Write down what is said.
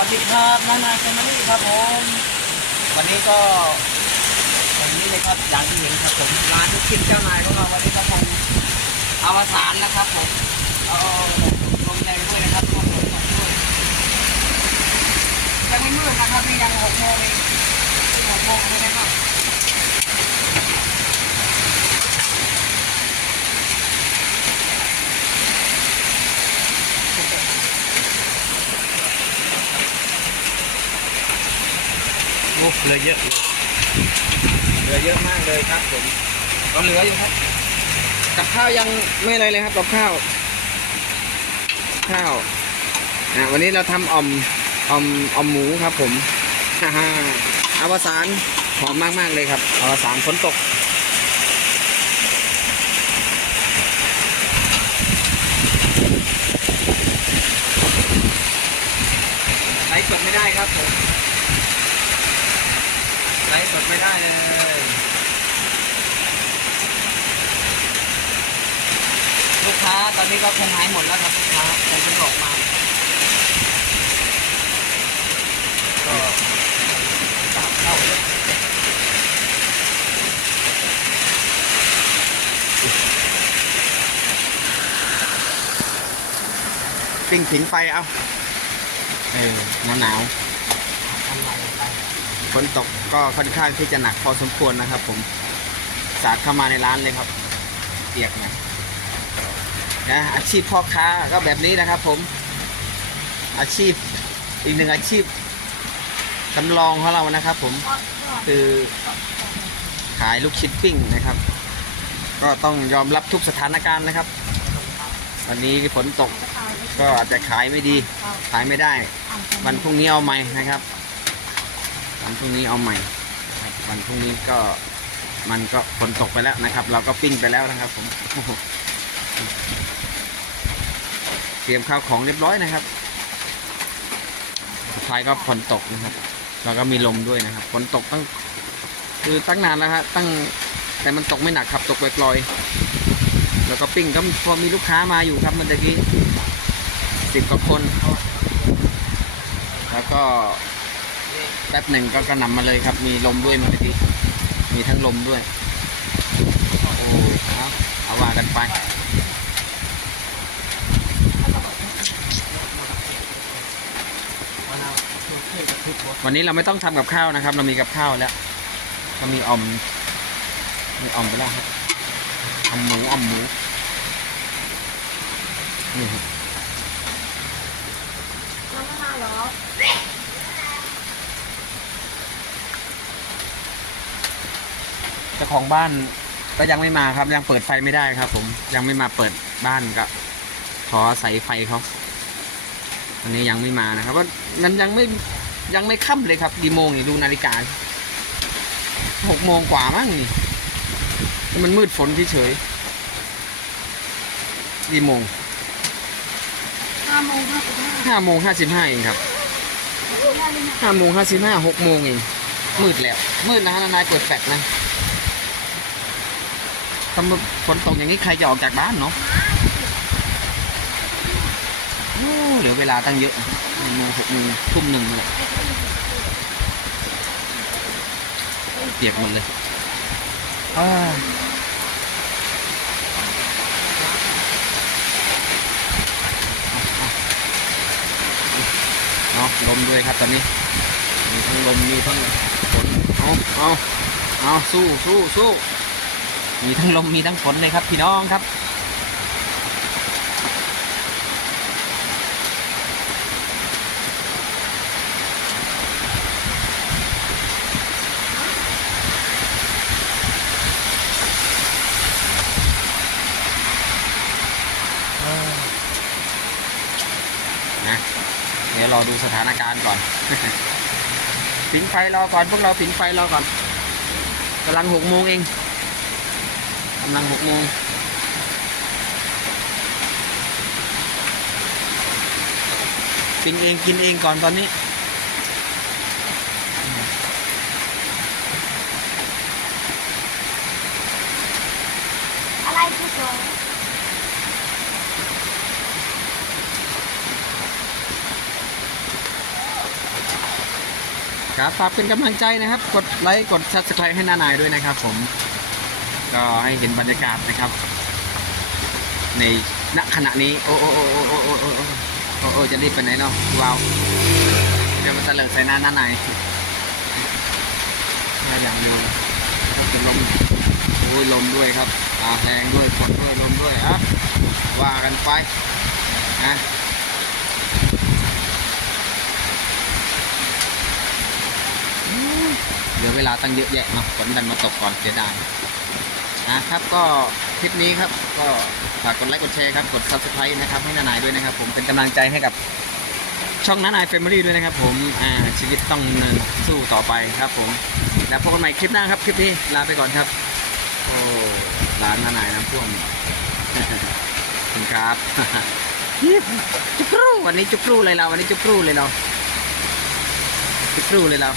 วัสดีครับนายนายแฟมิลี่ครับผมวันนี้ก็วันนี้เลยครับอย่างที่เห็นครับผมร้านทุกชิ้นเจ้านายของเราวันนี้ครับผมอวสานนะครับผมเอาลมแรงด้วยนะครับลมตกด้วยยังไม่มืดนะครับยังหกโมงเองหกโมงเลยนะครับ โอ้เหลือเยอะเลยเหลือเยอะมากเลยครับผมก็เหลืออยู่ครับ กับข้าวยังไม่อะไรเลยครับกับข้าว ข้าวอะวันนี้เราทำอ่อมอ่อมอ่อมหมูครับผมฮ่าฮ่าอวสานหอมมากๆเลยครับอวสานฝนตก ไลฟ์สดไม่ได้ครับผม ไลฟ์สดไม่ได้ เลยลูกค้าตอนนี้ก็คงหายหมดแล้วครับลูกค้าคงจะออกมาก็ตามเข้าเลยปิ้งผิงไฟเอาเออหนาวหนาวๆ ฝนตกก็ค่อนข้างที่จะหนักพอสมควรนะครับ ผมสาดเข้ามาในร้านเลยครับเปียกนะนะอาชีพพ่อค้าก็แบบนี้นะครับ ผมอาชีพอีกหนึ่งอาชีพสำรองของเรานะครับ ผมคือขายลูกชิ้นปิ้งนะครับ ก็ต้องยอมรับทุกสถานการณ์นะครับวันนี้ฝนตกก็อาจจะขายไม่ดี ขายไม่ได้ วันพรุ่งนี้เอาใหม่นะครับ วันพรุ่งนี้เอาใหม่นะครับวันพรุ่งนี้ก็มันก็ฝนตกไปแล้วนะครับ เราก็ปิ้งไปแล้วนะครับ ผมเตรียมข้าวของเรียบร้อยนะครับสุดท้ายก็ฝนตกนะครับแล้วก็มีลมด้วยนะครับฝนตกตั้งคือตั้งนานแล้วครับตั้งแต่มันตกไม่หนักครับ ตกปลอยๆแล้วก็ปิ้งก็พอมีลูกค้ามาอยู่ครับเมื่อกี้สิบกว่าคน แล้วก็ แป๊บหนึ่งก็กระหน่ำมาเลยครับ มีลมด้วยเมื่อกี้มีทั้งลมด้วยโอ้เอาเอาว่ากันไปวันนี้เราไม่ต้องทำกับข้าวนะครับ เรามีกับข้าวแล้วก็มีอ่อม มีอ่อมไปแล้วครับอ่อมหมูอ่อมหมูนี่ครับน้องมาหรอ เจ้าของบ้านก็ยังไม่มาครับ ยังเปิดไฟไม่ได้ครับ ผมยังไม่มาเปิดบ้านก็ขอใส่ไฟเขาอันนี้ยังไม่มานะครับว่ามันยังไม่ยังไม่ค่ำเลยครับกี่โมงนี่ดูนาฬิกาหกโมงกว่ามั้งนี่มันมืดฝนเฉยกี่โมงห้าโมงห้าสิบห้าห้าโมงห้าสิบห้าเองครับห้าโมงห้าสิบห้าหกโมงเองมืดแล้ว มืดนะฮะนายเปิดแฟลชนะ ทำฝนตกอย่างนี้ใครจะออกจากบ้านเนาะโอ้เหลือเวลาตั้งเยอะหนึ่งโมงหกโมงทุ่มหนึ่งเลยเปียกหมดเลยอ้าวเอาลมด้วยครับตอนนี้ มีทั้งลมมีทั้งฝนเอาเอาเอาสู้สู้สู้ มีทั้งลมมีทั้งฝนเลยครับพี่น้องครับ นะ เดี๋ยวรอดูสถานการณ์ก่อนผิงไฟรอก่อนพวกเราผิงไฟรอก่อนกำลังหกโมงเองำลังหกโมงปิงเองกินเองก่อนตอนนี้อะไรคือสองครับฝากเป็นกำลังใจนะครับ กดไลค์ กด subscribe ให้นานายด้วยนะครับผม ก็ให้เห็นบรรยากาศนะครับ ในณขณะนี้ โอ้โอ้โอ้โอ้โอ้โอ้โอ้โอ้โอ้โอ้จะรีบไปไหนเนาะว้าวเดี๋ยวมันตะเลิดใส่หน้าหน้านายมาอย่างเดียวก็จะลมโอ้ยลมด้วยครับอาแรงด้วยฝนด้วยลมด้วยอะว่ากันไปนะอืมเหลือเวลาตั้งเยอะแยะเนาะฝนดันมาตกก่อนเสียดาย นะครับก็คลิปนี้ครับก็ฝากกดไลค์กดแชร์ครับกด subscribe นะครับให้นานายด้วยนะครับ ผมเป็นกำลังใจให้กับช่องนานาย Family ด้วยนะครับ ผมอ่าชีวิตต้องดำเนินสู้ต่อไปครับ ผมแล้วพบกันใหม่คลิปหน้าครับ คลิปนี้ลาไปก่อนครับโอ้ร้านนานายน้ำท่วมขอบคุณครับจุกรูวันนี้จุกรูเลยเราวันนี้จุกรูเลยเราจุกรูเลยเรา